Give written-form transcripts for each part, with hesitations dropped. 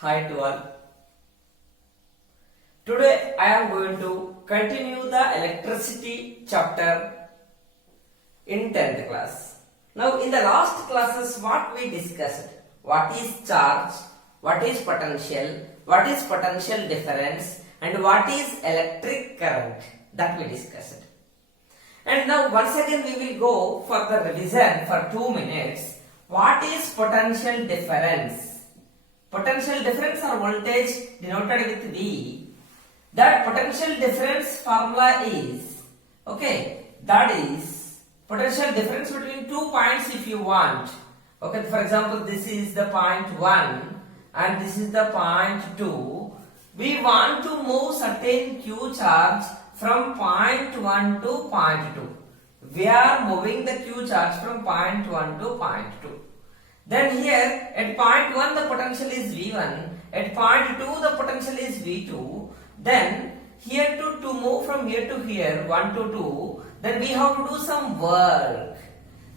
Hi to all. Today I am going to continue the electricity chapter in 10th class. Now in the last classes what we discussed, what is charge, what is potential difference and what is electric current, that we discussed. And now once again we will go for the revision for 2 minutes. What is potential difference? Potential difference or voltage denoted with V. That potential difference formula is, that is potential difference between 2 points if you want. For example, this is the point 1 and this is the point 2. We want to move certain Q charge from point 1 to point 2. We are moving the Q charge from point 1 to point 2. Then here at point 1 the potential is V1, at point 2 the potential is V2. Then here to move from here to here 1 to 2, then we have to do some work.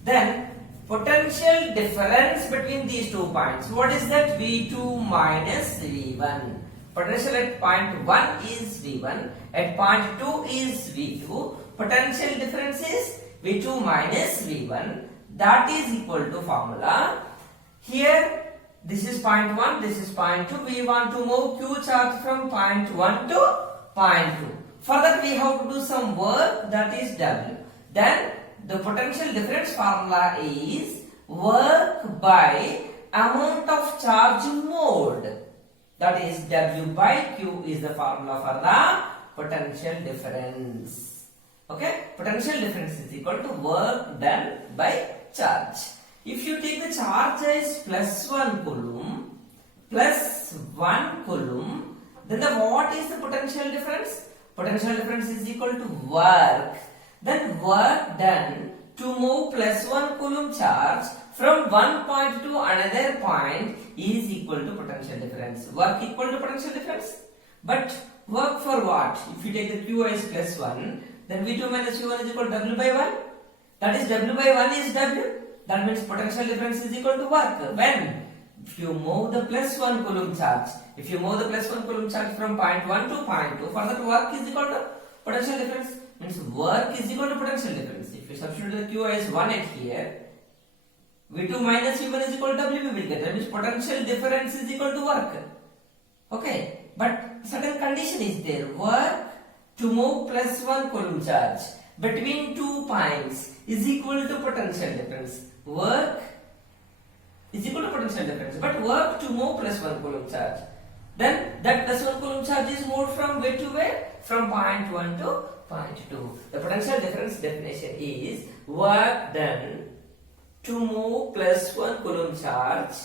Then potential difference between these 2 points, what is that? V2 minus V1. Potential at point 1 is V1, at point 2 is V2. Potential difference is V2 minus V1, that is equal to formula. Here this is point 1, this is point 2. We want to move Q charge from point 1 to point 2. For that we have to do some work, that is W. Then the potential difference formula is work by amount of charge moved. That is W by Q is the formula for the potential difference. Potential difference is equal to work done by charge. If you take the charge as plus 1 coulomb, then what is the potential difference? Potential difference is equal to work. Then work done to move plus 1 coulomb charge from one point to another point is equal to potential difference. Work equal to potential difference. But work for what? If you take the Q as plus 1, then V2 minus V1 is equal to W by 1. That is W by 1 is W. That means potential difference is equal to work. When? If you move the plus 1 coulomb charge. If you move the plus 1 coulomb charge from point 1 to point 2, for that work is equal to potential difference. Means work is equal to potential difference. If you substitute the Q as 1 at here, V2 minus V1 is equal to W we will get. That means potential difference is equal to work. But certain condition is there. Work to move plus 1 coulomb charge between 2 points is equal to potential difference. Work is equal to potential difference, but work to move plus 1 coulomb charge. Then that plus 1 coulomb charge is moved from where to where? From point 1 to point 2. The potential difference definition is work done to move plus 1 coulomb charge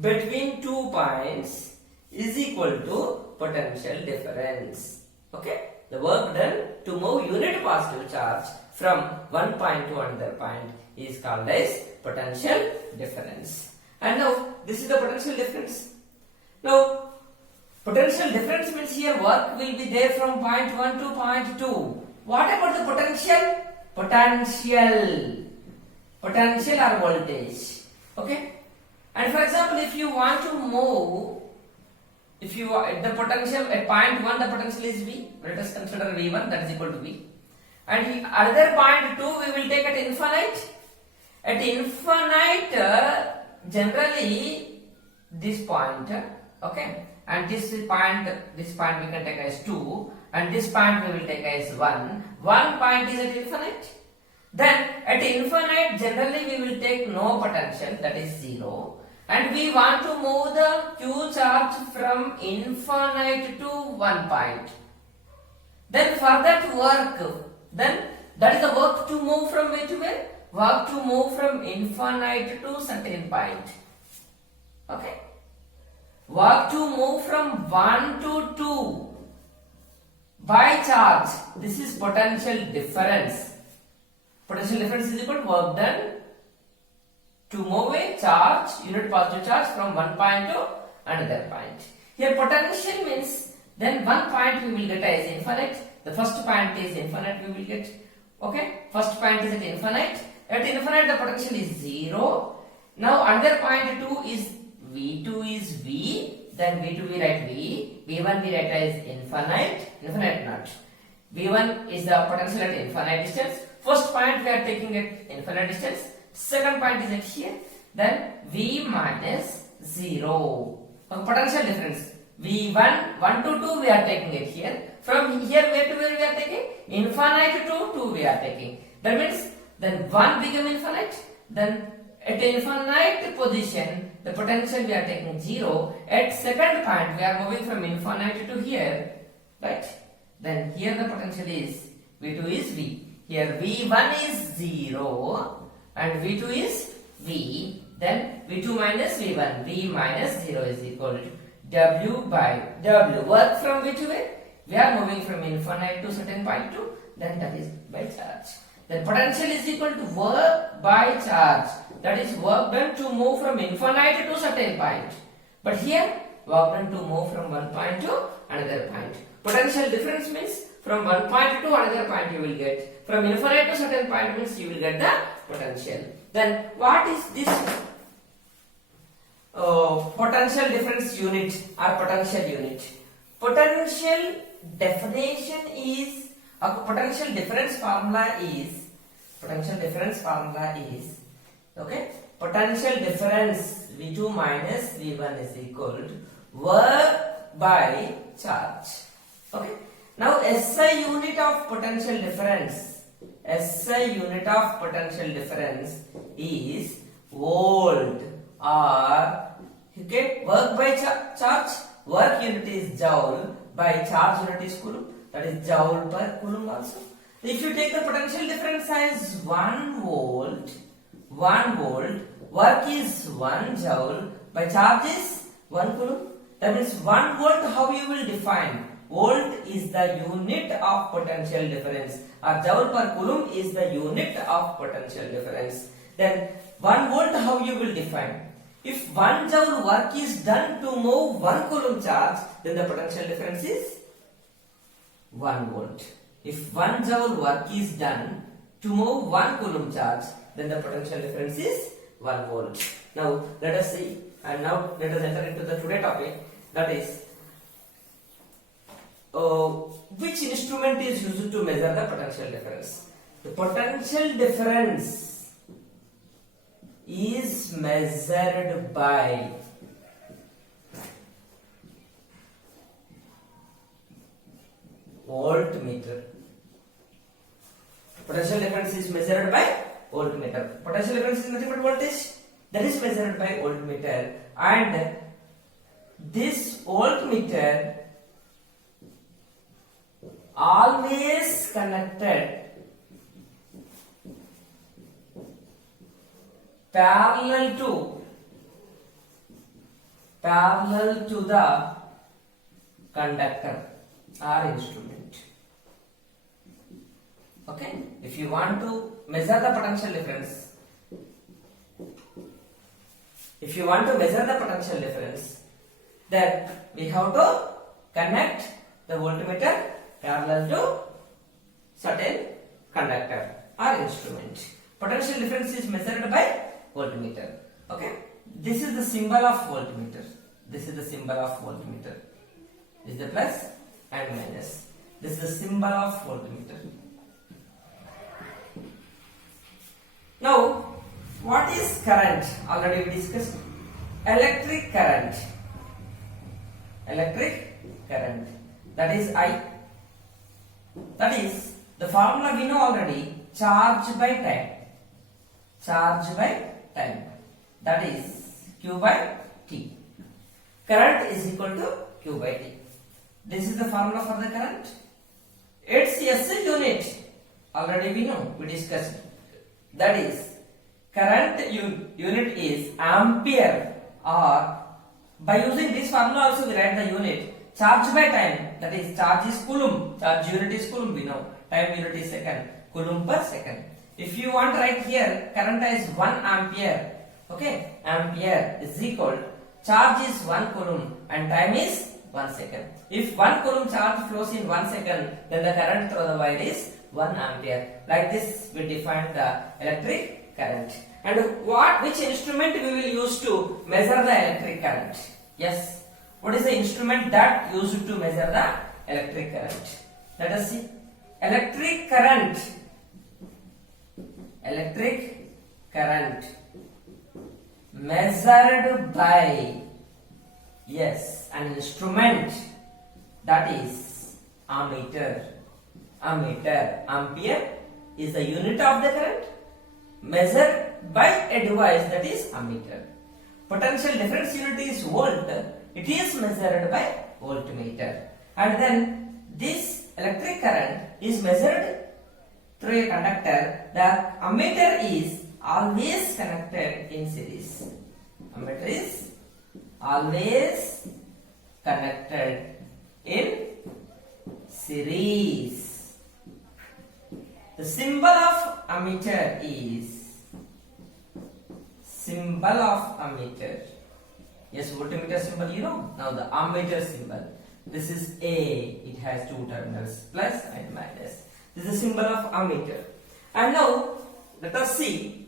between 2 points is equal to potential difference. The work done to move unit positive charge from one point to another point is called as potential difference. And now this is the potential difference. Now potential difference means here work will be there from point 1 to point 2. What about the potential? Potential or voltage. And for example, if you want to move, the potential at point 1 the potential is V. Let us consider V1, that is equal to V. And another point 2 we will take at infinite. At infinite, generally this point, and this point we can take as 2, and this point we will take as 1. One point is at infinite. Then at infinite, generally we will take no potential, that is 0. And we want to move the Q charge from infinite to one point. Then for that work, then that is the work to move from where to where? Work to move from infinite to certain point. Work to move from 1 to 2 by charge. This is potential difference. Potential difference is equal to work done to move a charge, unit positive charge from one point to another point. Here potential means then one point we will get as infinite. The first point is infinite we will get. First point is at infinite. At infinite the potential is 0. Now another point 2 is V2 is V. then V2 we write V, V1 we write as infinite not. V1 is the potential at infinite distance. First point we are taking at infinite distance. Second point is at here. Then V minus 0. Potential difference. V1, 1 to 2 we are taking it here. From here where to where we are taking? Infinite to 2 we are taking. That means then 1 become infinite. Then at infinite position, the potential we are taking 0. At second point, we are moving from infinite to here, right? Then here the potential is V2 is V. Here V1 is 0 and V2 is V. Then V2 minus V1, V minus 0 is equal to W by W. Work from which way? We are moving from infinite to certain point 2. Then that is by charge. Then potential is equal to work by charge. That is work done to move from infinite to certain point. But here work done to move from one point to another point. Potential difference means from one point to another point you will get. From infinite to certain point means you will get the potential. Then what is this potential difference unit or potential unit? Potential definition is potential difference formula is okay, potential difference V2 minus V1 is equal to work by charge. Okay, now SI unit of potential difference is volt, or okay, work by charge, work unit is joule, by charge unit is coulomb, that is joule per coulomb also. If you take the potential difference as 1 volt, work is 1 joule, by charge is 1 coulomb. That means 1 volt, how you will define? Volt is the unit of potential difference, or joule per coulomb is the unit of potential difference. Then 1 volt, how you will define? If 1 joule work is done to move 1 coulomb charge, then the potential difference is 1 volt. If 1 joule work is done to move 1 coulomb charge, then the potential difference is 1 volt. Now let us see, and now let us enter into the today topic, that is which instrument is used to measure the potential difference. The potential difference is measured by voltmeter. Potential difference is measured by voltmeter. Potential difference is nothing but voltage, that is measured by voltmeter, and this voltmeter always connected parallel to the conductor or instrument. Okay, if you want to measure the potential difference, then we have to connect the voltmeter parallel to certain conductor or instrument. Potential difference is measured by voltmeter. Okay, this is the symbol of voltmeter. This is the plus and minus. This is the symbol of voltmeter. Now, what is current? Already we discussed. Electric current. That is I. That is the formula we know already. Charge by time. That is Q by T. Current is equal to Q by T. This is the formula for the current. Its SI unit already we know, we discussed. That is current unit is ampere, or by using this formula also we write the unit. Charge by time, that is charge is coulomb, charge unit is coulomb we know, time unit is second, coulomb per second. If you want to write here current as 1 ampere, okay, ampere is equal, charge is 1 coulomb and time is 1 second. If 1 coulomb charge flows in 1 second, then the current through the wire is 1 ampere. Like this we define the electric current. And which instrument we will use to measure the electric current? Yes, What is the instrument that used to measure the electric current? Let us see. Electric current. Electric current measured by, yes, an instrument, that is ammeter. Ammeter. Ampere is the unit of the current measured by a device, that is ammeter. Potential difference unit is volt. It is measured by voltmeter. And then this electric current is measured through a conductor. The ammeter is always connected in series. Ammeter is always connected in series. The symbol of ammeter is symbol of ammeter. Yes, voltmeter symbol you know. Now the ammeter symbol. This is A. It has two terminals, plus and minus. This is the symbol of ammeter. And now let us see.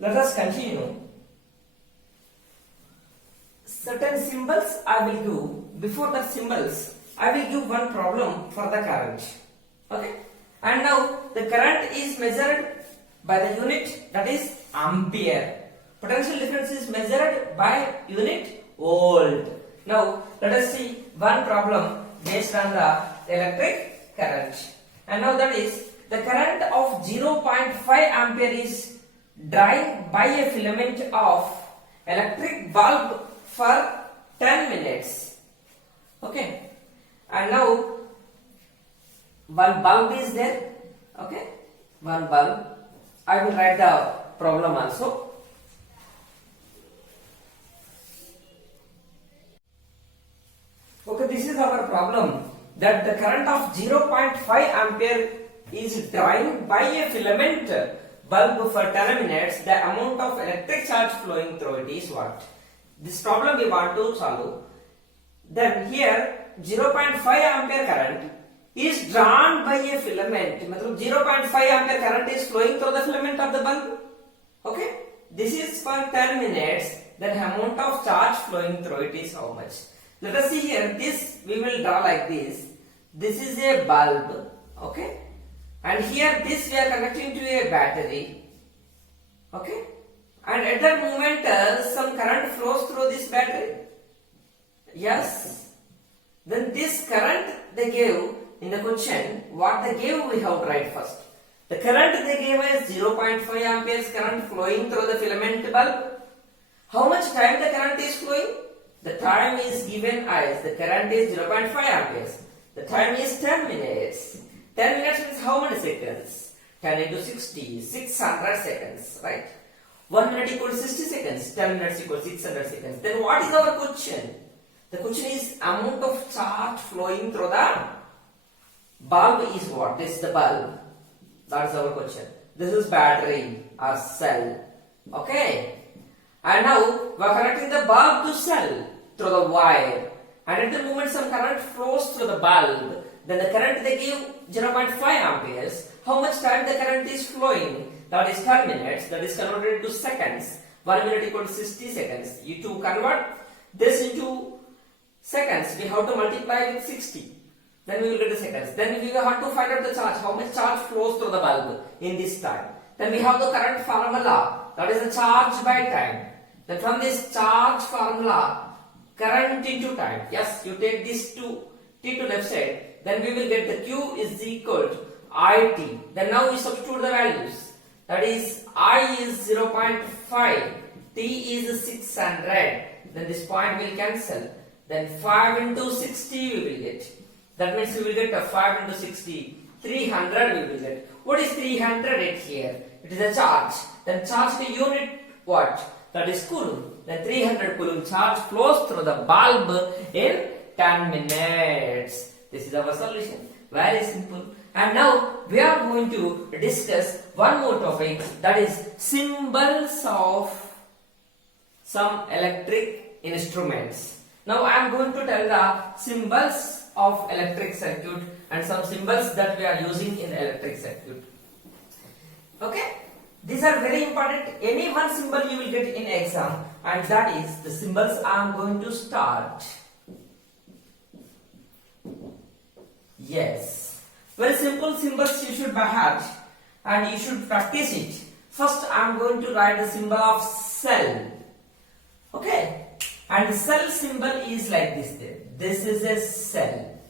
Let us continue. Certain symbols I will give. Before the symbols, I will give one problem for the current. Okay? And now the current is measured by the unit, that is ampere. Potential difference is measured by unit volt. Now let us see one problem based on the electric current. And now that is the current of 0.5 ampere is drawn by a filament of electric bulb for 10 minutes. Okay? And now one bulb is there. Okay? One bulb. I will write the problem also. Okay, this is our problem, that the current of 0.5 ampere is drawn by a filament bulb for 10 minutes. The amount of electric charge flowing through it is what? This problem we want to solve. Then here 0.5 ampere current is drawn by a filament. 0.5 ampere current is flowing through the filament of the bulb. Okay, this is for 10 minutes. Then amount of charge flowing through it is how much? Let us see here. This we will draw like this. This is a bulb. Okay, and here this we are connecting to a battery. Okay, and at that moment some current flows through this battery. Yes. Then this current they gave in the question, what they gave we have to write first. The current they gave is 0.5 amperes current flowing through the filament bulb. How much time the current is flowing? The time is given as, the current is 0.5 amperes. The time is 10 minutes. 10 minutes means how many seconds? 10 into 60, 600 seconds, right? 1 minute equals 60 seconds, 10 minutes equals 600 seconds. Then what is our question? The question is amount of charge flowing through the bulb is what? This is the bulb. That is our question. This is battery or cell. Okay. And now we are connecting the bulb to cell through the wire. And at the moment some current flows through the bulb. Then the current they give 0.5 amperes. How much time the current is flowing? That is 10 minutes. That is converted into seconds. 1 minute equals 60 seconds. You to convert this into seconds, we have to multiply with 60. Then we will get the seconds. Then we have to find out the charge. How much charge flows through the bulb in this time. Then we have the current formula. That is the charge by time. Then from this charge formula, current into time. Yes, you take this to t to left side. Then we will get the Q is equal to IT. Then now we substitute the values. That is I is 0.5. T is 600. Then this point will cancel. Then 5 into 60 we will get. That means we will get a 5 into 60. 300 we will get. What is 300 here? It is a charge. Then charge the unit what? That is coulomb. Then 300 coulomb charge flows through the bulb in 10 minutes. This is our solution. Very simple. And now we are going to discuss one more topic, that is symbols of some electric instruments. Now I am going to tell the symbols of electric circuit and some symbols that we are using in electric circuit. Okay? These are very important. Any one symbol you will get in exam. and that is the symbols I am going to start. Yes, very simple symbols you should by heart and you should practice it. First I am going to write the symbol of cell. Okay, and the cell symbol is like this there. This is a cell.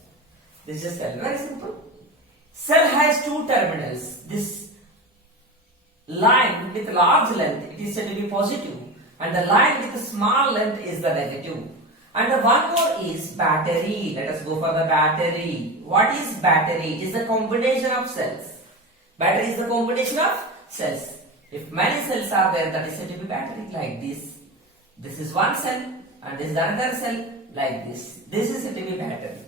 This is a cell. Very simple. Cell has two terminals. This line with large length, it is said to be positive, and the line with small length is the negative. And the one more is battery. Let us go for the battery. What is battery? It is the combination of cells. Battery is the combination of cells. If many cells are there, that is said to be battery, like this. This is one cell and this is another cell, like this. This is said to be battery.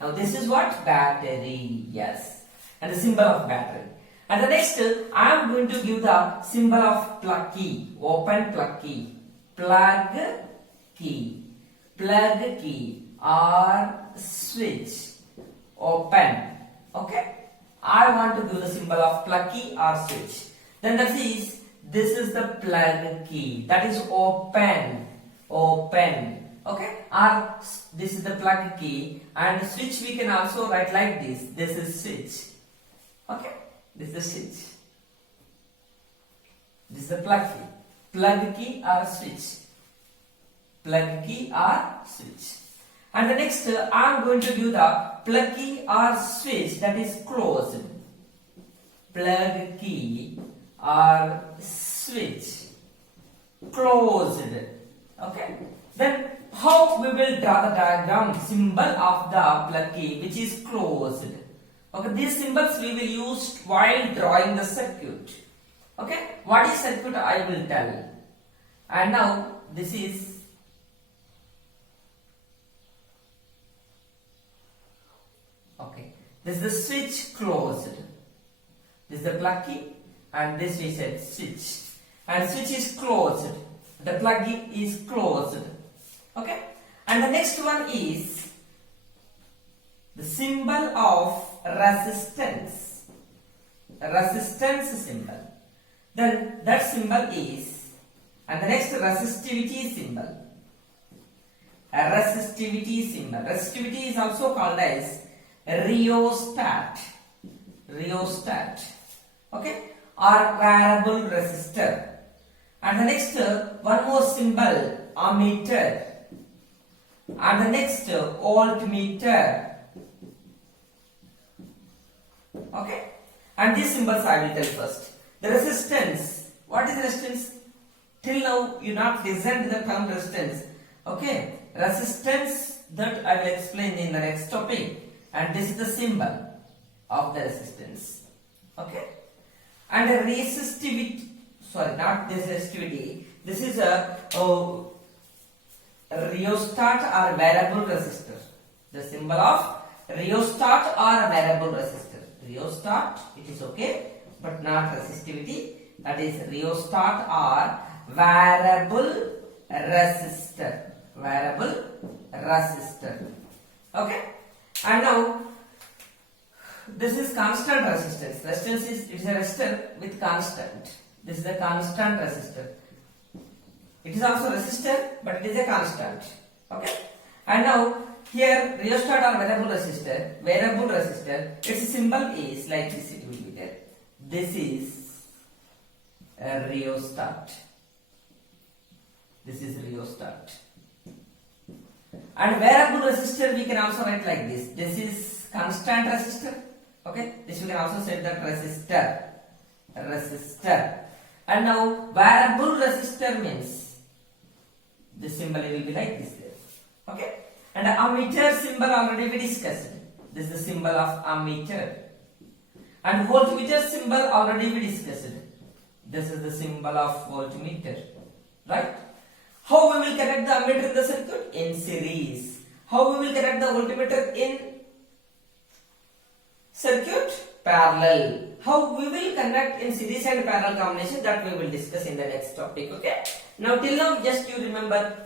Now this is what? Battery. Yes. And the symbol of battery. And the next, I am going to give the symbol of plug key. Open plug key. Plug key. Plug key or switch. Open. Okay. I want to give the symbol of plug key or switch. Then that is, this is the plug key. That is open. Open. Okay. Or this is the plug key, and switch we can also write like this. This is switch. Okay. This is the switch. This is the plug key. Plug key or switch. Plug key or switch. And the next I am going to give the plug key or switch, that is closed. Plug key or switch. Closed. Okay. Then how we will draw the diagram symbol of the plug key which is closed. Okay, these symbols we will use while drawing the circuit. Okay, what is circuit I will tell. And now this is okay. This is the switch closed. This is the plug key, and this we said switch. And switch is closed. The plug key is closed. Okay, and the next one is the symbol of resistance. Resistance symbol. Then that symbol is, and the next resistivity symbol. A resistivity symbol. Resistivity is also called as rheostat. Rheostat. Okay, or variable resistor. And the next one more symbol, ammeter. And the next voltmeter. Okay, and these symbols I will tell first. The resistance. What is resistance? Till now you not listened the term resistance. Okay, resistance, that I will explain in the next topic. And this is the symbol of the resistance. Okay, and the resistivity. Sorry, not this resistivity. This is a rheostat or variable resistor. The symbol of rheostat or variable resistor. Rheostat, it is okay, but not resistivity. That is rheostat or variable resistor. Variable resistor. Okay, and now this is constant resistance. Resistance is, it is a resistor with constant. This is a constant resistor. It is also resistor, but it is a constant. Okay, and now here rheostat or variable resistor, its symbol is like this, it will be there. This is a rheostat. This is rheostat. And variable resistor we can also write like this. This is constant resistor. Okay, this we can also say that resistor. Resistor. And now variable resistor means the symbol will be like this there. Okay, and the ammeter symbol already we discussed. This is the symbol of ammeter. And voltmeter symbol already we discussed. This is the symbol of voltmeter. Right? How we will connect the ammeter in the circuit? In series. How we will connect the voltmeter in circuit? Parallel. How we will connect in series and parallel combination, that we will discuss in the next topic. Okay. Now till now just you remember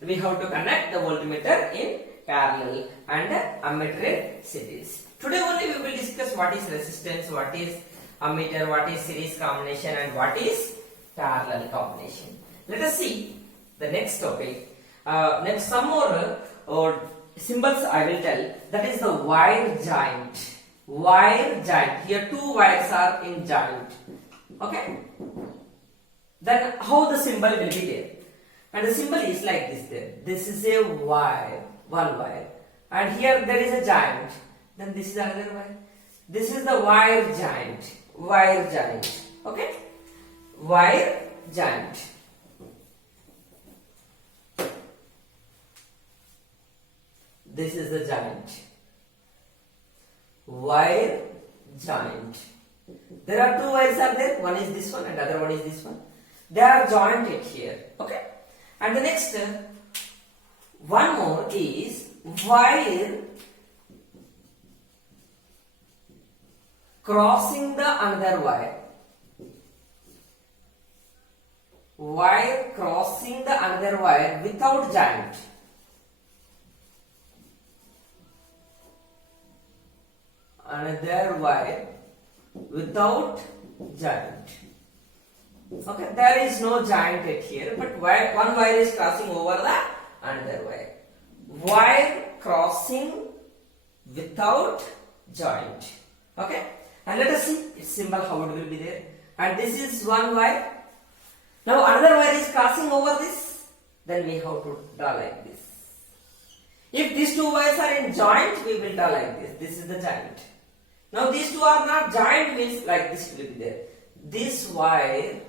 we have to connect the voltmeter in parallel and ammeter in series. Today only we will discuss what is resistance, what is ammeter, what is series combination, and what is parallel combination. Let us see The next topic, next some more symbols I will tell. That is the wire joint. Wire joint. Here two wires are in joint. Okay. Then how the symbol will be there? And the symbol is like this there. This is a wire, one wire. And here there is a joint. Then this is another wire. This is the wire joint. Wire joint. Okay. Wire joint. This is the joint. Wire joint. There are two wires are there. One is this one and other one is this one. They are jointed here. Okay. And the next one more is wire crossing the another wire. Wire crossing the another wire without joint. Another wire without joint. Okay, there is no joint at here, but one wire is crossing over the another wire. Wire crossing without joint. Okay, and let us see its symbol how it will be there. And this is one wire. Now another wire is crossing over this. Then we have to draw like this. If these two wires are in joint, we will draw like this. This is the joint. Now these two are not joint, means like this will be there. This wire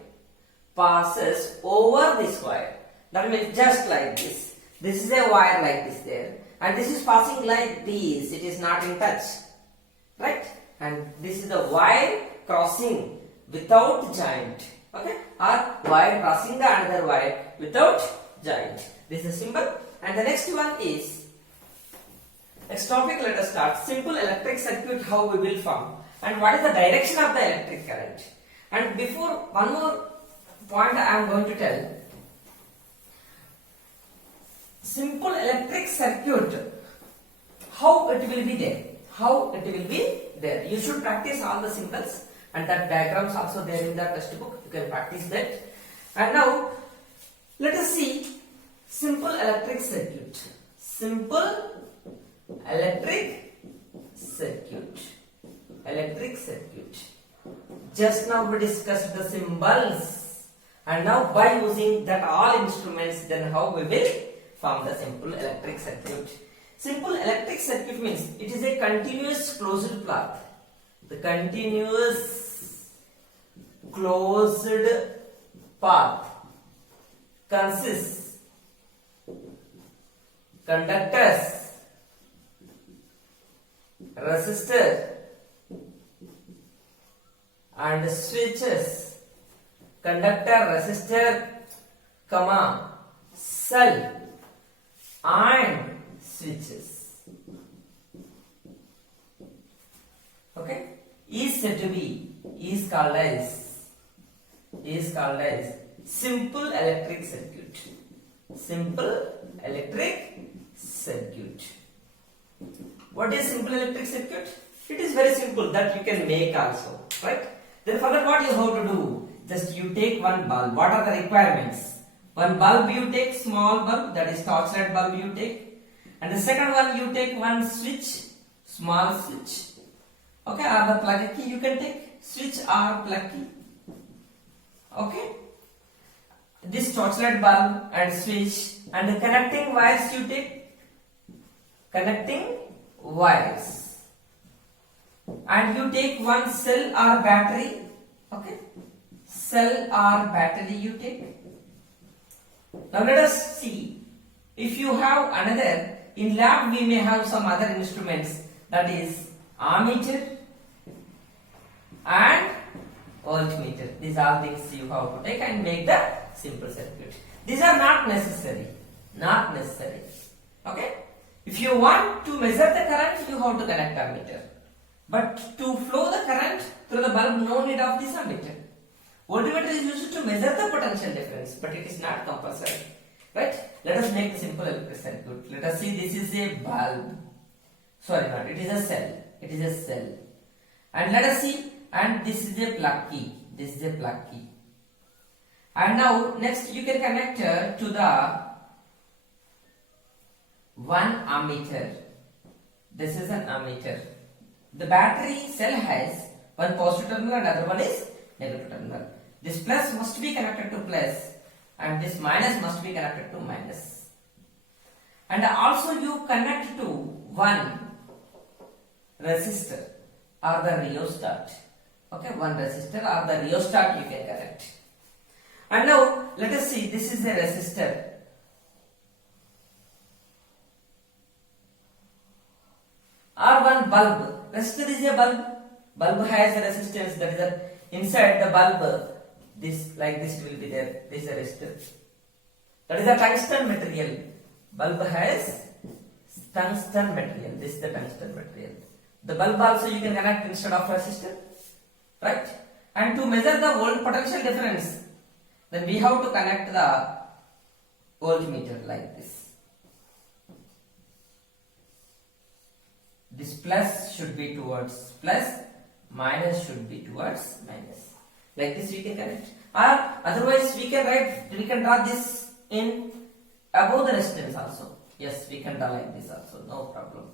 passes over this wire. That means just like this. This is a wire like this there. And this is passing like this. It is not in touch. Right? And this is the wire crossing without joint. Okay? Or wire crossing the another wire without joint. This is symbol. And the next one is, next topic, let us start. Simple electric circuit, how we will form. And what is the direction of the electric current. And before, one more point I am going to tell. Simple electric circuit, how it will be there. How it will be there. You should practice all the symbols, and that diagrams also there in the textbook. You can practice that. And now, let us see simple electric circuit. Simple electric circuit. Electric circuit. Just now we discussed the symbols, and now by using that all instruments, then how we will form the simple electric circuit. Simple electric circuit means it is a continuous closed path. The continuous closed path consists conductors, resistor and switches. Conductor, resistor, comma, cell and switches. Okay, is said to be, is called as simple electric circuit. Simple electric circuit. What is simple electric circuit? It is very simple, that you can make also, right? Then for that, what you have to do? Just you take one bulb. What are the requirements? One bulb you take, small bulb, that is torchlight bulb you take. And the second one you take one switch, small switch. Okay, or the plug key you can take, switch or plug key. Okay. This torchlight bulb and switch, and the connecting wires you take, connecting wires. And you take one cell or battery. Okay. Cell or battery you take. Now let us see. If you have another, in lab we may have some other instruments, that is ammeter and voltmeter. These are things you have to take and make the simple circuit. These are not necessary. Not necessary. Okay. If you want to measure the current, you have to connect ammeter. But to flow the current through the bulb, no need of this ammeter. Voltmeter is used to measure the potential difference, but it is not compulsory. Right? Let us make the simple electric circuit. Let us see, this is a bulb. Sorry, not. It is a cell. It is a cell. And let us see, and this is a plug key. This is a plug key. And now next you can connect to the 1 ammeter. This is an ammeter. The battery cell has one positive terminal and other one is negative terminal. This plus must be connected to plus and this minus must be connected to minus. And also you connect to one resistor or the rheostat. Okay, one resistor or the rheostat you can connect. And now let us see, this is a resistor. Or one bulb. Resistor is a bulb. Bulb has a resistance, that is inside the bulb. This like this will be there. This is a resistor. That is a tungsten material. Bulb has tungsten material. This is the tungsten material. The bulb also you can connect instead of resistor, right? And to measure the volt potential difference, then we have to connect the voltmeter like this. This plus should be towards plus, minus should be towards minus. Like this we can connect. Or otherwise we can draw this in above the resistance also. Yes, we can draw like this also, no problem.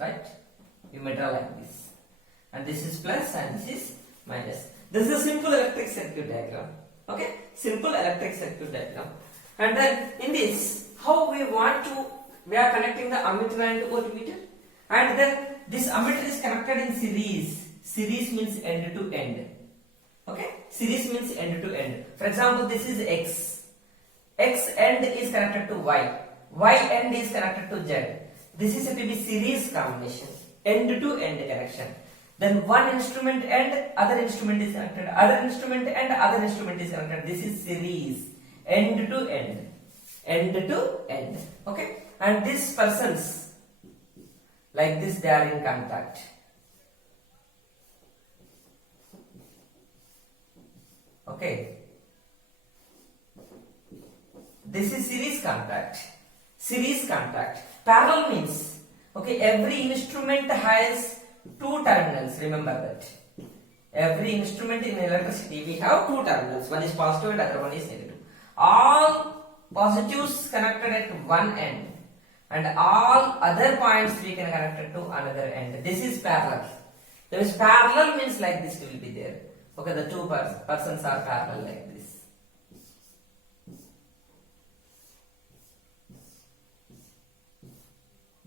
Right? You may draw like this. And this is plus and this is minus. This is a simple electric circuit diagram. Okay? Simple electric circuit diagram. And then in this, how we are connecting the ammeter and voltmeter. And then this ammeter is connected in series. Series means end to end. Okay? Series means end to end. For example, this is X. X end is connected to Y. Y end is connected to Z. This is a to be series combination. End to end connection. Then one instrument and other instrument is connected. Other instrument and other instrument is connected. This is series. End to end. End to end. Okay? And these persons, like this, they are in contact. Okay. This is series contact. Series contact. Parallel means, okay, every instrument has two terminals. Remember that. Every instrument in electricity, we have two terminals. One is positive and other one is negative. All positives connected at one end. And all other points we can connect it to another end. This is parallel. There is parallel means like this will be there. Okay, the two persons are parallel like this.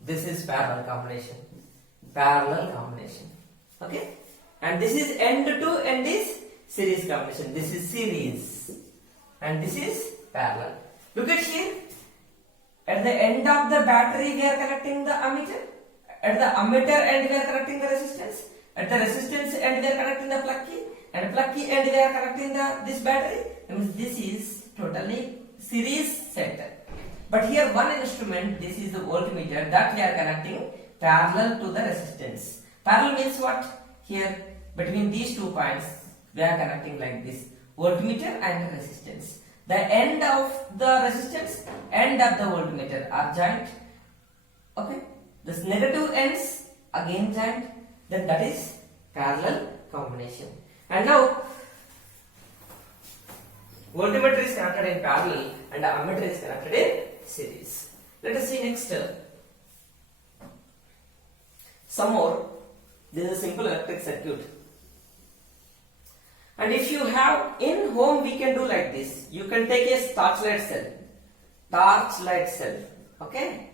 This is parallel combination. Parallel combination. Okay, and this is end to end is series combination. This is series, and this is parallel. Look at here. At the end of the battery, we are connecting the ammeter. At the ammeter end, we are connecting the resistance. At the resistance end, we are connecting the plug key. And plug key end, we are connecting this battery. That means this is totally series set. But here one instrument, this is the voltmeter, that we are connecting parallel to the resistance. Parallel means what? Here between these 2 points, we are connecting like this. Voltmeter and resistance. The end of the resistance, end of the voltmeter are joint. Okay, this negative ends again joint. Then that is parallel combination. And now voltmeter is connected in parallel and the ammeter is connected in series. Let us see next. Some more. This is a simple electric circuit. And if you have in home, we can do like this. You can take a torchlight cell. Torchlight cell. Okay?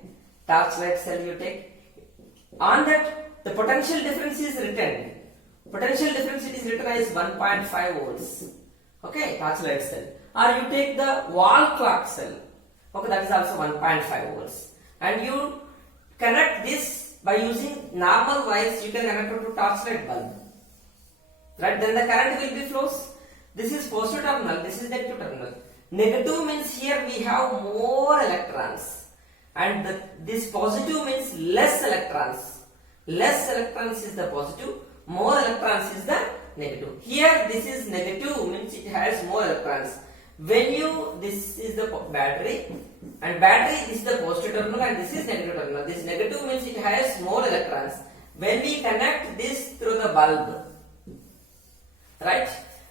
Torchlight cell you take. On that, the potential difference is written. Potential difference it is written as 1.5 volts. Okay? Torchlight cell. Or you take the wall clock cell. Okay, that is also 1.5 volts. And you connect this by using normal wires. You can connect it to torchlight bulb. Right? Then the current will be flows. This is positive terminal. This is negative terminal. Negative means here we have more electrons. And this positive means less electrons. Less electrons is the positive. More electrons is the negative. Here this is negative means it has more electrons. This is the battery, and battery is the positive terminal and this is negative terminal. This negative means it has more electrons. When we connect this through the bulb, right,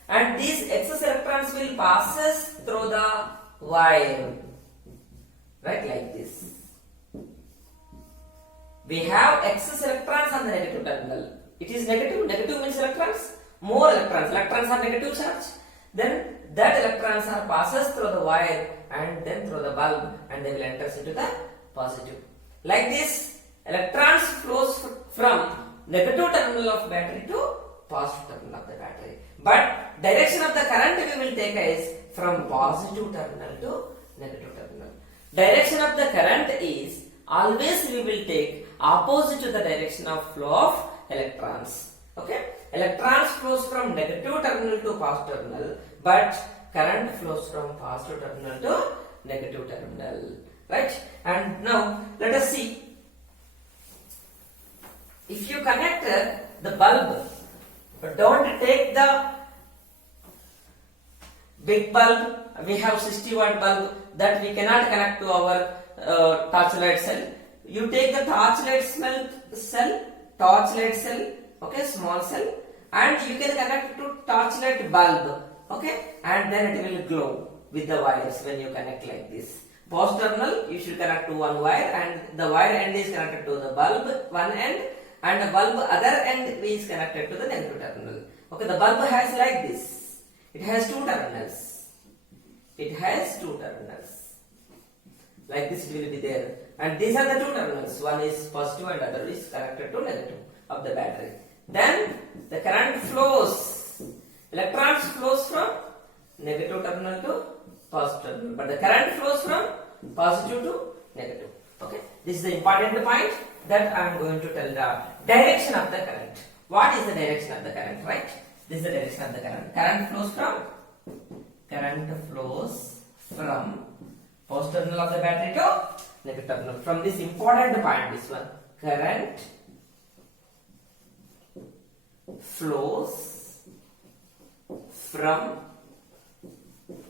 and these excess electrons electrons will passes through the wire, right, like this. We have excess electrons on the negative terminal. It is negative. Negative means electrons. More electrons. Electrons are negative charge. Then that electrons are passes through the wire and then through the bulb, and they will enter into the positive. Like this, electrons flows from negative terminal of battery to positive terminal of the battery. But direction of the current we will take is from positive terminal to negative terminal. Direction of the current is always we will take opposite to the direction of flow of electrons. Okay, electrons flows from negative terminal to positive terminal, but current flows from positive terminal to negative terminal, right? And now let us see, if you connect the bulb, don't take the big bulb. We have 60-watt bulb that we cannot connect to our torchlight cell. You take the torchlight cell, okay, small cell, and you can connect to torchlight bulb, okay, and then it will glow with the wires when you connect like this. Positive terminal you should connect to one wire, and the wire end is connected to the bulb one end, and the bulb other end is connected to the negative terminal. Okay, the bulb has like this. It has two terminals. It has two terminals. Like this it will be there. And these are the two terminals. One is positive and other is connected to negative of the battery. Then the current flows. Electrons flows from negative terminal to positive terminal. But the current flows from positive to negative. Okay. This is the important point that I am going to tell the direction of the current. What is the direction of the current, right? This is the direction of the current. Current flows from positive terminal of the battery to negative terminal. From this important point, this one, current flows from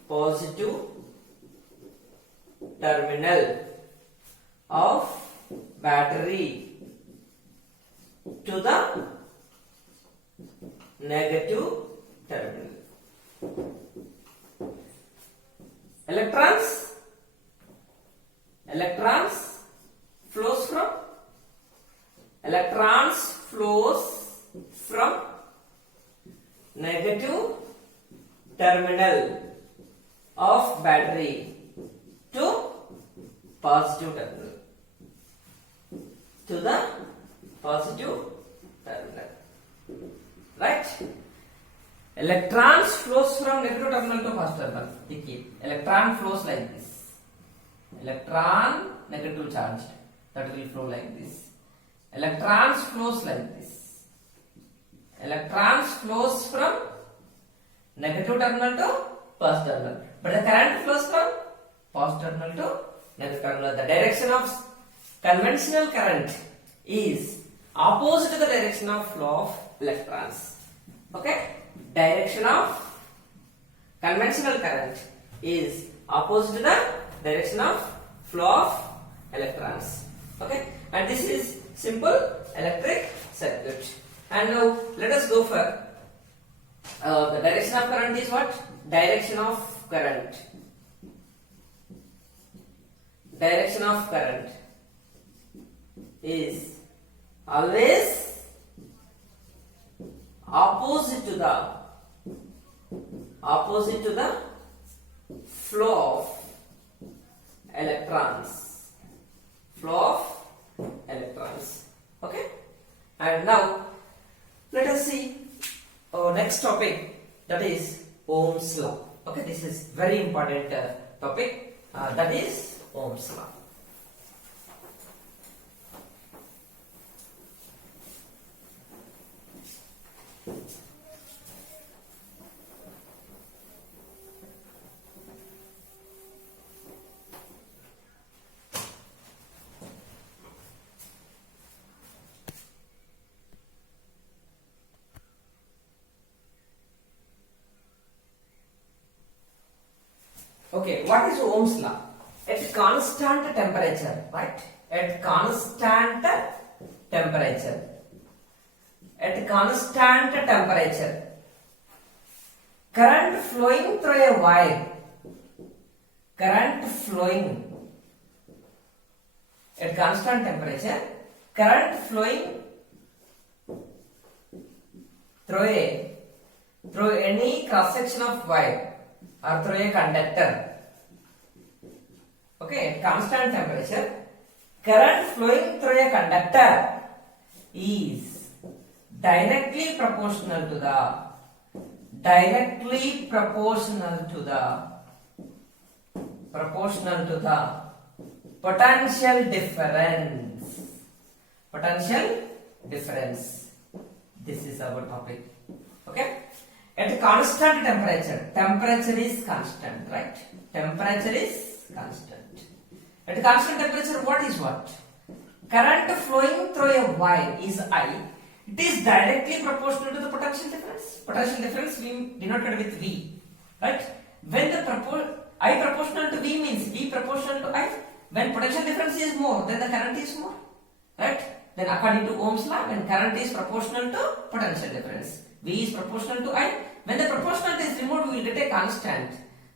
positive terminal of battery to the negative terminal. Electrons flows from negative terminal of battery to positive terminal, to the positive terminal, right? Electrons flows from negative terminal to positive terminal. Electron flows like this. Electron negative charged, that will flow like this. Electrons flows like this. Electrons flows from negative terminal to positive terminal. But the current flows from positive terminal to negative terminal. The direction of conventional current is opposite to the direction of flow of electrons. Okay? Direction of conventional current is opposite to the direction of flow of electrons. Okay? And this is simple electric circuit. And now let us go for the direction of current is what? Direction of current. Direction of current is always opposite to the flow of electrons. Okay? And now let us see our next topic, that is Ohm's law. Okay, this is very important topic, that is Ohm's law. Okay, what is Ohm's law? At constant temperature, right? At constant temperature. At constant temperature, current flowing through a wire, current flowing at constant temperature, current flowing through any cross section of wire or through a conductor. Okay, at constant temperature, current flowing through a conductor is directly proportional to the potential difference. This is our topic. Okay. At constant temperature is constant, right? Temperature is constant. At constant temperature, what is what? Current flowing through a wire is I. It is directly proportional to the potential difference. Potential difference we denoted with V, right? When the I proportional to V means V proportional to I. When potential difference is more, then the current is more, right? Then according to Ohm's law, when current is proportional to potential difference, V is proportional to I. When the proportionality is removed, we will get a constant,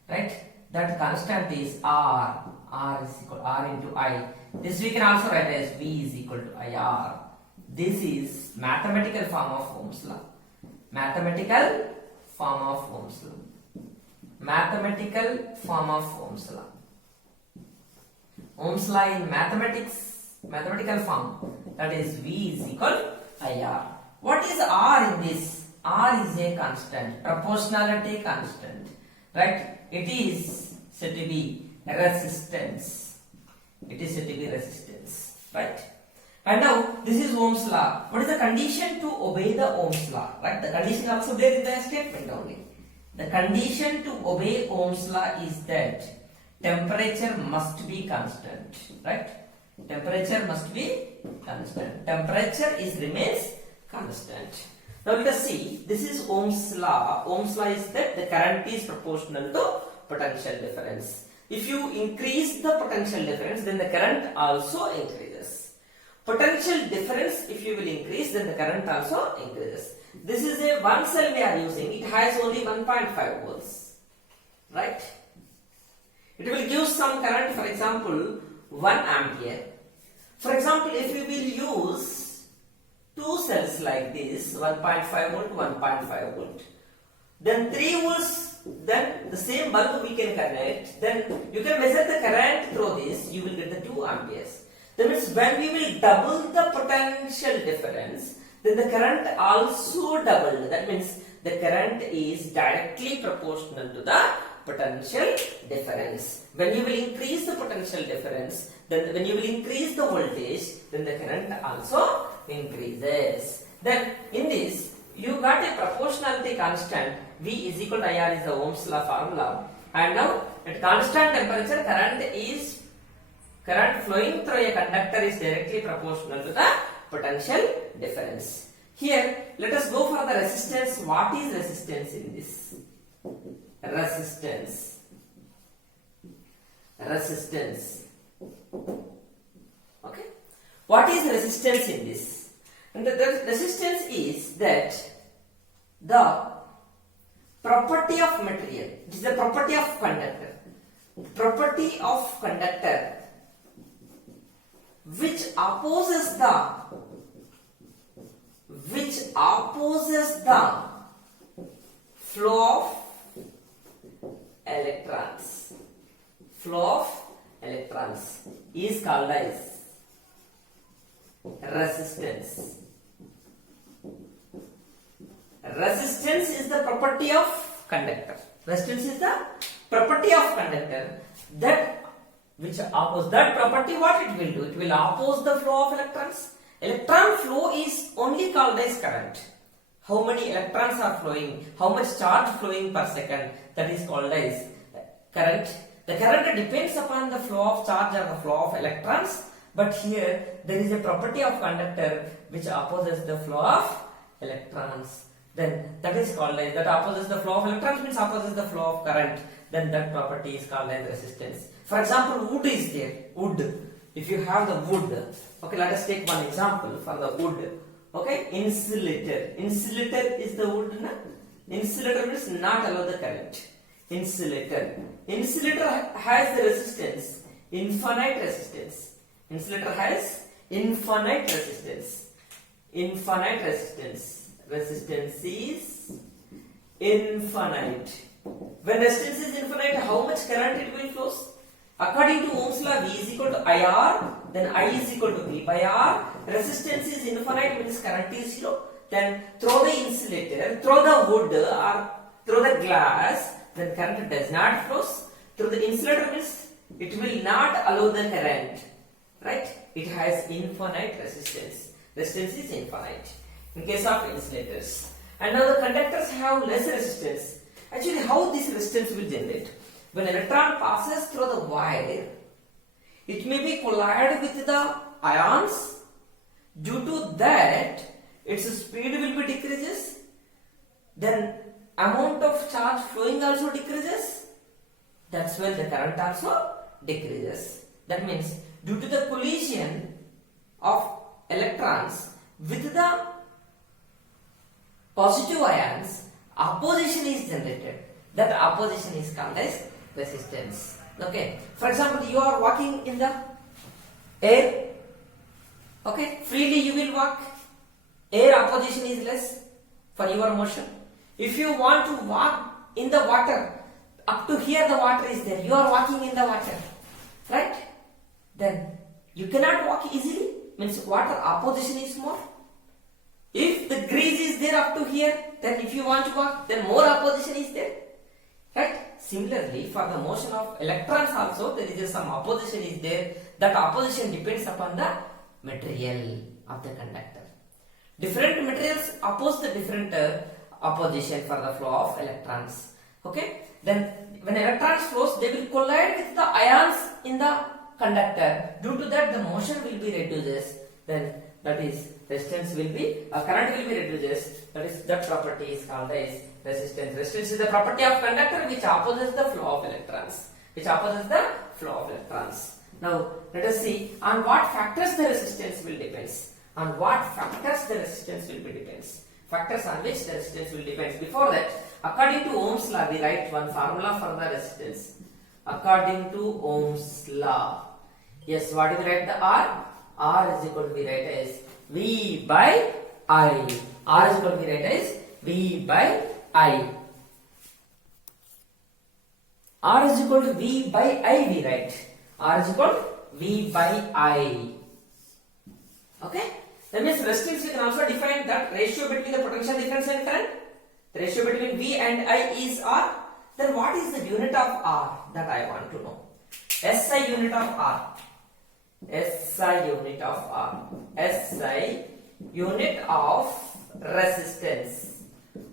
right? That constant is R. R is equal to R into I. This we can also write as V is equal to IR. This is mathematical form of Ohm's law. Mathematical form of Ohm's law. Mathematical form of Ohm's law. Ohm's law in mathematical form, that is V is equal to IR. What is R in this? R is a constant, proportionality constant, right? It is said to be resistance. It is said to be resistance, right? And now this is Ohm's law. What is the condition to obey the Ohm's law? Right? The condition also there in the statement only. The condition to obey Ohm's law is that temperature must be constant, right? Temperature must be constant. Temperature remains constant. Now let us see. This is Ohm's law. Ohm's law is that the current is proportional to potential difference. If you increase the potential difference, then the current also increases. Potential difference, if you will increase, then the current also increases. This is a one cell we are using. It has only 1.5 volts, right? It will give some current, for example, 1 ampere. For example, if you will use two cells like this, 1.5 volt, 1.5 volt, then 3 volts, then the same bulb we can connect, then you can measure the current through this, you will get the 2 amperes. That means when we will double the potential difference, then the current also doubled. That means the current is directly proportional to the potential difference. When you will increase the potential difference, then when you will increase the voltage, then the current also increases. Then in this, you got a proportionality constant. V is equal to IR is the Ohm's law formula. And now at constant temperature, current flowing through a conductor is directly proportional to the potential difference. Here, let us go for the resistance. What is resistance in this? Resistance. Okay. What is resistance in this? And the resistance is that the property of material. It is the property of conductor. Property of conductor which opposes the flow of electrons. Flow of electrons is called as resistance. Resistance is the property of conductor. Resistance is the property of conductor that which oppose that property. What it will do? It will oppose the flow of electrons. Electron flow is only called as current. How many electrons are flowing? How much charge flowing per second? That is called as current. The current depends upon the flow of charge or the flow of electrons. But here there is a property of conductor which opposes the flow of electrons. Then that is called as, that opposes the flow of electrons means opposes the flow of current. Then that property is called as resistance. For example, wood is there. Wood. If you have the wood, okay, let us take one example for the wood. Okay, insulator. Insulator is the wood, na? Insulator means not allow the current. Insulator. Insulator has the resistance, infinite resistance. Insulator has infinite resistance. Infinite resistance. Resistance is infinite. When resistance is infinite, how much current it will flow? According to Ohm's law, V is equal to IR, then I is equal to V by R. Resistance is infinite, means current is zero. Then through the insulator, through the wood or through the glass, then current does not flow. Through the insulator means it will not allow the current. Right? It has infinite resistance. Resistance is infinite in case of insulators. And now the conductors have less resistance. Actually, how this resistance will generate? When electron passes through the wire, it may be collided with the ions. Due to that, its speed will be decreases. Then amount of charge flowing also decreases. That's why the current also decreases. That means due to the collision of electrons with the positive ions, opposition is generated. That opposition is called as resistance. Okay. For example, you are walking in the air. Okay. Freely you will walk. Air opposition is less for your motion. If you want to walk in the water, up to here the water is there. You are walking in the water. Right? Then you cannot walk easily. Means water opposition is more. If the grease is there up to here, then if you want to walk, then more opposition is there. Right? Similarly, for the motion of electrons also, there is some opposition is there. That opposition depends upon the material of the conductor. Different materials oppose the different opposition for the flow of electrons. Okay? Then when electrons flows, they will collide with the ions in the conductor. Due to that, the motion will be reduces. Then that is resistance will be current will be reduces. That property is called as resistance. Resistance is the property of conductor which opposes the flow of electrons. Which opposes the flow of electrons. Now let us see on what factors the resistance will depends. On what factors the resistance will be depends. Factors on which the resistance will depends. Before that, according to Ohm's law, we write one formula for the resistance. According to Ohm's law. Yes, what do we write the R? R is equal to we write as V by I. R is equal to we write as V by I. R is equal to V by I we write. R is equal to V by I. Okay? That means resistance we can also define that ratio between the potential difference and current. The ratio between V and I is R. Then what is the unit of R? That I want to know. SI unit of R. SI unit of R. SI unit of resistance.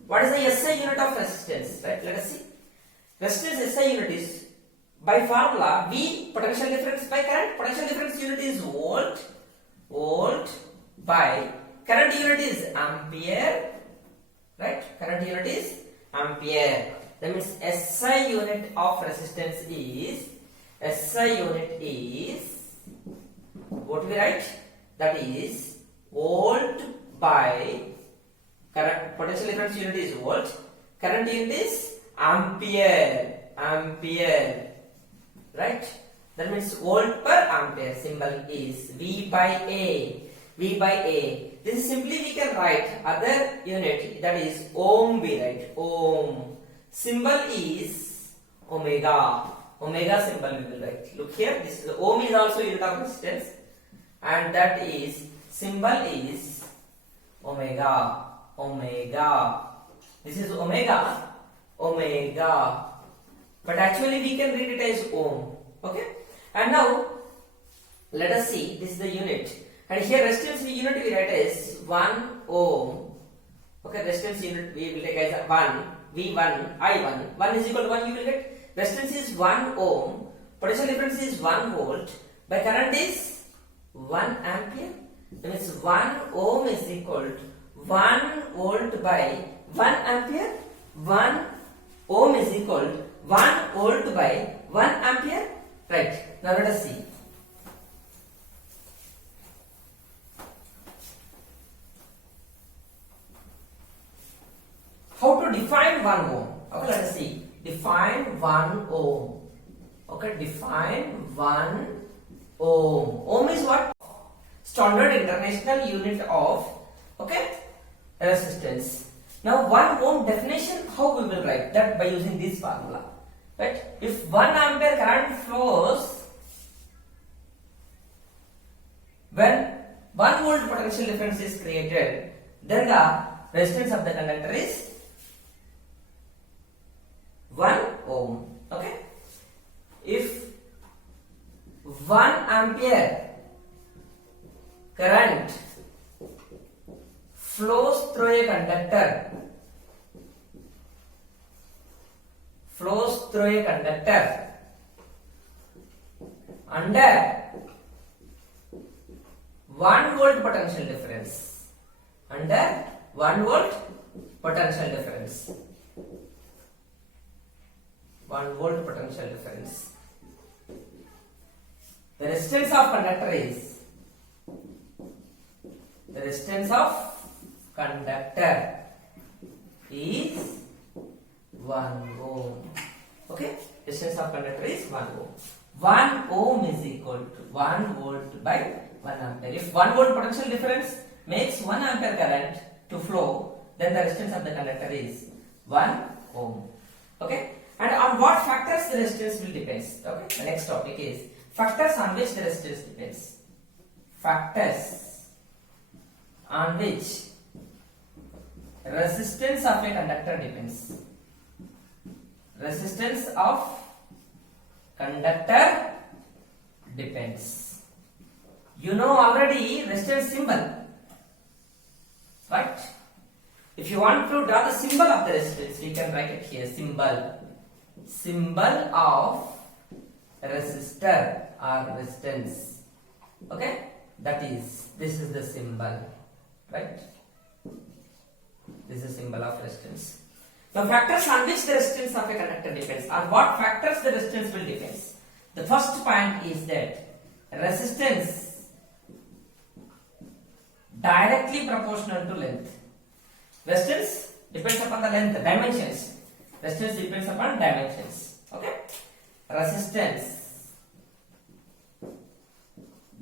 What is the SI unit of resistance? Right, let us see. Resistance SI unit is by formula V potential difference by current. Potential difference unit is volt. Volt by current unit is ampere. Right, current unit is ampere. That means SI unit of resistance is what we write? That is volt by current. Potential difference unit is volt. Current unit is ampere. Ampere. Right? That means volt per ampere. Symbol is V by A. V by A. This is simply we can write other unit, that is ohm we write. Ohm. Symbol is omega. Omega symbol we will write. Look here, this is ohm is also unit of resistance, and that is symbol is omega. Omega. This is omega. Omega. But actually we can read it as ohm. Okay. And now let us see. This is the unit. And here resistance unit we write as 1 ohm. Okay, resistance unit we will take as 1. V1, I1. 1 is equal to 1 you will get. Resistance is 1 ohm. Potential difference is 1 volt. By current is 1 ampere. That means 1 ohm is equal to 1 volt by 1 ampere. 1 ohm is equal to 1 volt by 1 ampere. Right. Now let us see. how to define 1 ohm. Okay, let us see. Define 1 ohm. Okay, define 1 ohm. Ohm is what? Standard international unit of, okay, resistance. Now 1 ohm definition, how we will write that? By using this formula. Right? If 1 ampere current flows when 1 volt potential difference is created, then the resistance of the conductor is 1 ohm. Okay? If 1 ampere current flows through a conductor, under 1 volt potential difference, under 1 volt potential difference, 1 volt potential difference, the resistance of conductor is, the resistance of conductor is 1 ohm. Okay, resistance of conductor is 1 ohm. 1 ohm is equal to 1 volt by 1 ampere. If 1 volt potential difference makes 1 ampere current to flow, then the resistance of the conductor is 1 ohm. Okay, and on what factors the resistance will depend. Okay, the next topic is factors on which the resistance depends. Factors on which resistance of a conductor depends. Resistance of conductor depends. You know already resistance symbol, right? If you want to draw the symbol of the resistance, we can write it here. Symbol of resistor or resistance. Okay, that is, this is the symbol, right? This is the symbol of resistance. Now factors on which the resistance of a conductor depends. On what factors the resistance will depend. The first point is that resistance directly proportional to length. Resistance depends upon the length, dimensions. Resistance depends upon dimensions. Okay? Resistance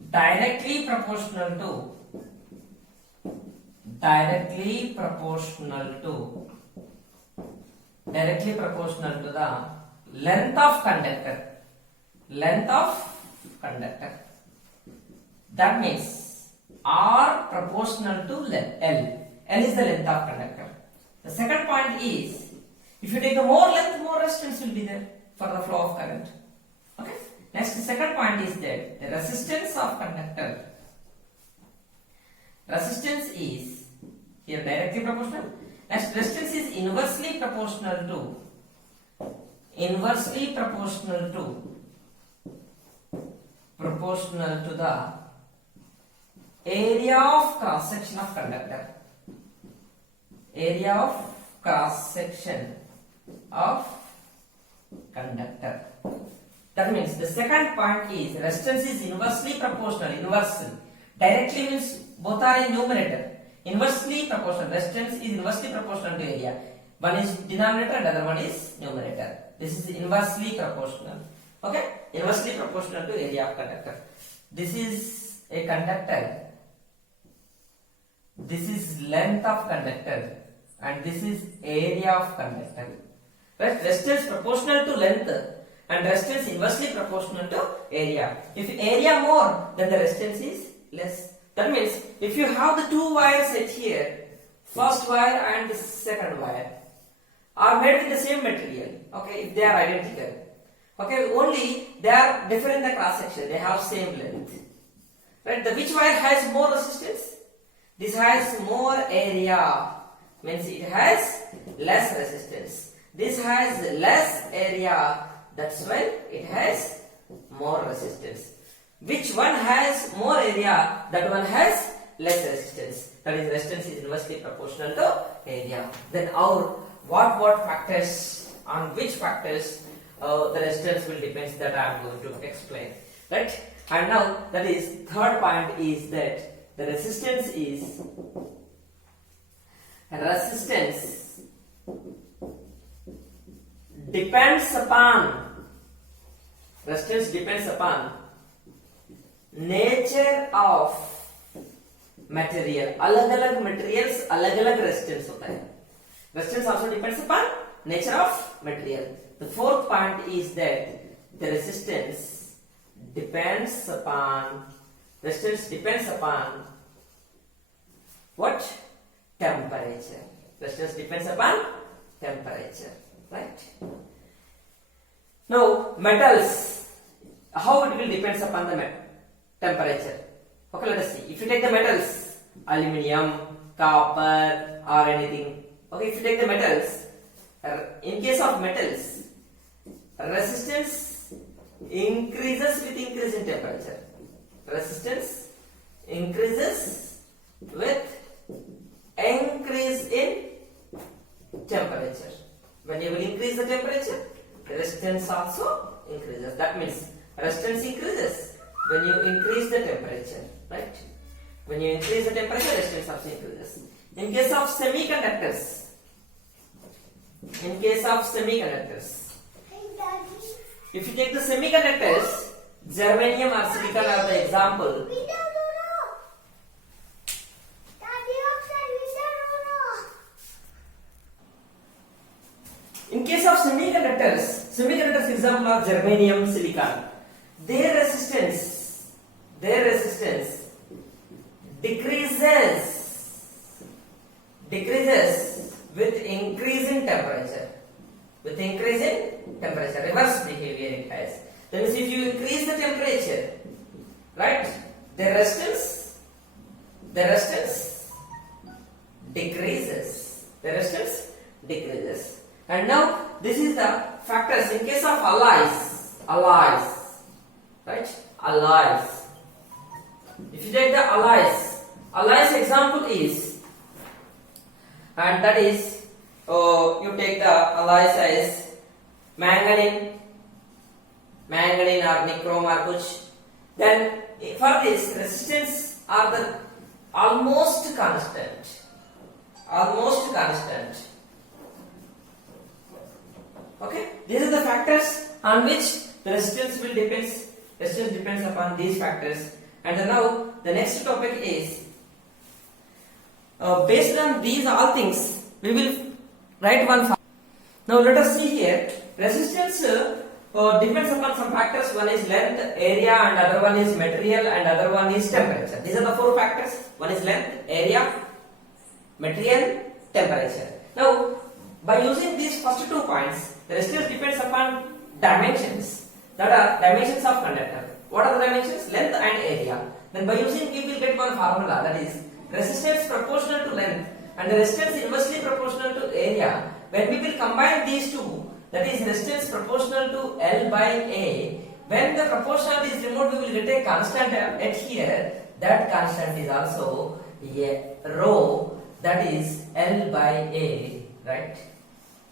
directly proportional to the length of conductor. That means R proportional to L. L is the length of conductor. The second point is, if you take a more length, more resistance will be there for the flow of current. Okay. Next, the second point is that the resistance of conductor. Resistance is here directly proportional. Next, resistance is inversely proportional to the area of cross section of conductor. Area of cross section of conductor. That means the second point is resistance is inversely proportional. Inversely. Directly means both are in numerator. Inversely proportional. Resistance is inversely proportional to area. One is denominator and other one is numerator. This is inversely proportional. Okay? Inversely proportional to area of conductor. This is a conductor. This is length of conductor. And this is area of conductor. Right? Resistance proportional to length and resistance inversely proportional to area. If area more, then the resistance is less. That means if you have the two wires set here, first wire and the second wire are made with the same material. Okay, if they are identical. Okay, only they are different in the cross section. They have same length. Right? The which wire has more resistance? This has more area. Means it has less resistance. This has less area. That's why it has more resistance. Which one has more area? That one has less resistance. That is, resistance is inversely proportional to area. Then what factors, on which factors the resistance will depend, that I am going to explain. Right? And now that is third point is that the resistance depends upon, resistance depends upon nature of material. अलग अलग materials अलग अलग resistance होता है. Resistance also depends upon nature of material. The fourth point is that the resistance depends upon what? Temperature. Resistance depends upon temperature, right? Now metals, how it will depends upon the temperature. Okay, let us see. If you take the metals, aluminium, copper or anything, okay, if you take the metals, in case of metals, resistance increases with increase in temperature. Resistance increases with increase in temperature. When you will increase the temperature, resistance also increases. That means resistance increases when you increase the temperature, right? When you increase the temperature, resistance also increases. In case of semiconductors, if you take the semiconductors, germanium or silicon are the example. In case of semiconductors example are germanium, silicon. Their resistance decreases with increase in temperature. Reverse behavior it has. That means if you increase the temperature, right, the resistance decreases. And now this is the factors in case of alloys, right? Alloys. If you take the alloys example is, and that is, you take the alloys as manganese or nichrome or kuch. Then for this resistance are the almost constant. Okay, these are the factors on which the resistance will depends. Resistance depends upon these factors. And now the next topic is based on these all things we will write one formula. Now let us see here. Resistance depends upon some factors. One is length, area, and other one is material, and other one is temperature. These are the four factors. One is length, area, material, temperature. Now by using these first 2 points, the resistance depends upon dimensions. That are dimensions of conductor. What are the dimensions? Length and area. Then by using we will get one formula, that is resistance proportional to length and the resistance inversely proportional to area. When we will combine these two, that is resistance proportional to L by A. When the proportionality is removed, we will get a constant at here. That constant is also a rho, that is L by A, right?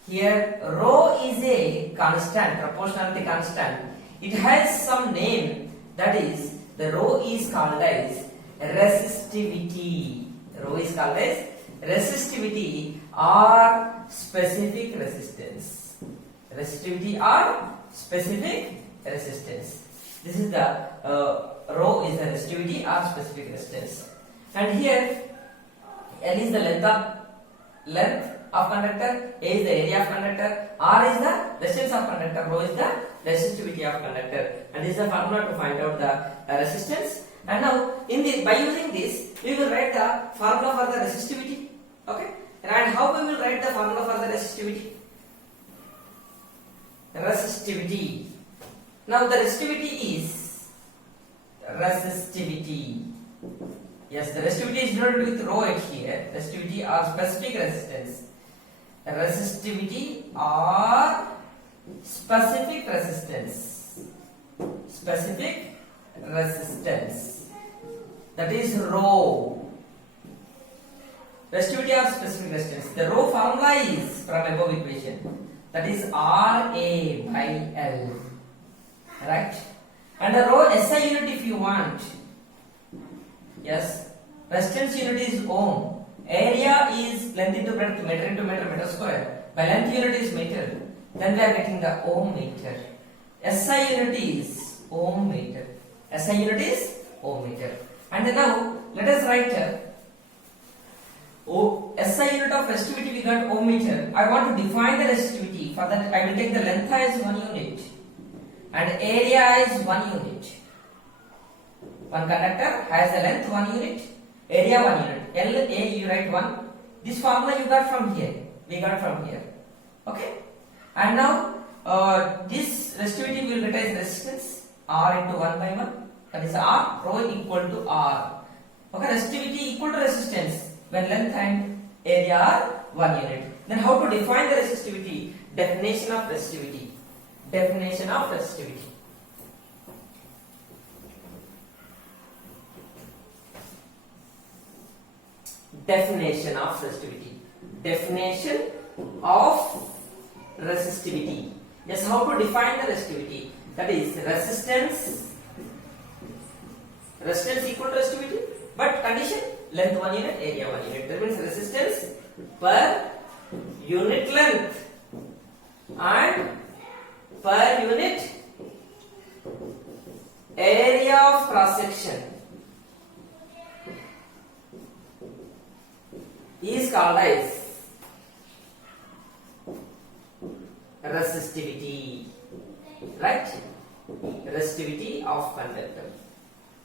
Here rho is a constant, proportionality constant. It has some name, that is the rho is called as resistivity. Rho is called as resistivity or specific resistance. Resistivity or specific resistance. This is the rho is the resistivity or specific resistance. And here L is the length of conductor, A is the area of conductor, R is the resistance of conductor, rho is the resistivity of conductor. And this is the formula to find out the resistance. And now in this, by using this, we will write the formula for the resistivity. Okay? And how we will write the formula for the resistivity? Resistivity. Now the resistivity is resistivity. Yes, the resistivity is denoted with rho at here. Resistivity or specific resistance. Resistivity or specific resistance. Specific resistance. That is rho. Resistivity or specific resistance. The rho formula is from above equation. That is RA by L. Right? And the rho SI unit if you want. Yes. Resistance unit is ohm. Area is length into breadth, meter into meter, meter square. by length unit is meter, then we are getting the ohm meter. SI unit is ohm meter. SI unit is ohm meter. And now let us write SI unit of resistivity we got ohm meter. I want to define the resistivity. For that I will take the length as 1 unit and area is 1 unit. One conductor has a length 1 unit, area 1 unit. LA you write 1. This formula you got from here. We got from here. Okay. And now this resistivity will get as resistance R into 1 by 1. That is R, rho equal to R. Okay, resistivity equal to resistance when length and area are 1 unit. Then how to define the resistivity? Definition of resistivity. Definition of resistivity. Definition of resistivity. Definition of resistivity. Yes, how to define the resistivity? That is resistance. Resistance equal to resistivity, but condition length 1 unit, area 1 unit. That means resistance per unit length and per unit area of cross section is called as resistivity, right? Resistivity of conductor.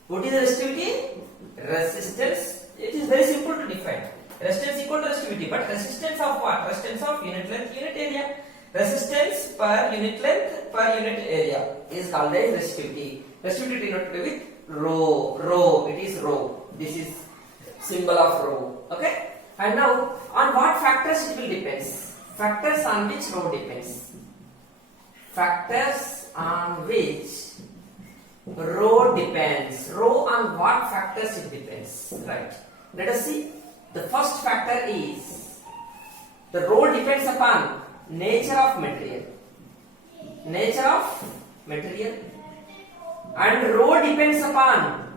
What is resistivity? Resistance. It is very simple to define. Resistance equal to resistivity, but resistance of what? Resistance of unit length, unit area. Resistance per unit length per unit area is called as resistivity. Resistivity denoted with rho. Rho. It is rho. This is symbol of rho. Okay. And now on what factors it will depends? Factors on which rho depends. Factors on which rho depends. Rho on what factors it depends. Right. Let us see. The first factor is the rho depends upon nature of material. Nature of material. And rho depends upon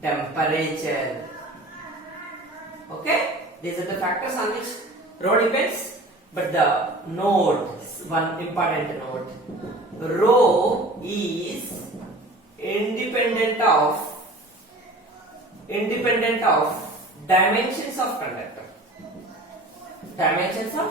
temperature. Okay. These are the factors on which rho depends. But the note, one important note, rho is independent of dimensions of conductor. Dimensions of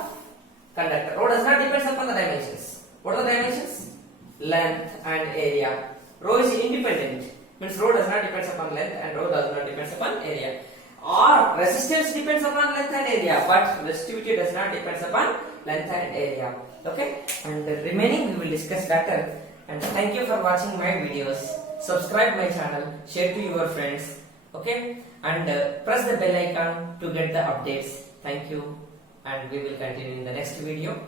conductor. Rho does not depend upon the dimensions. What are the dimensions? Length and area. Rho is independent. Means rho does not depend upon length and rho does not depend upon area. Or resistance depends upon length and area, but resistivity does not depend upon length and area. Okay, and the remaining we will discuss later. And thank you for watching my videos. Subscribe my channel, share to your friends. Okay, and press the bell icon to get the updates. Thank you, and we will continue in the next video.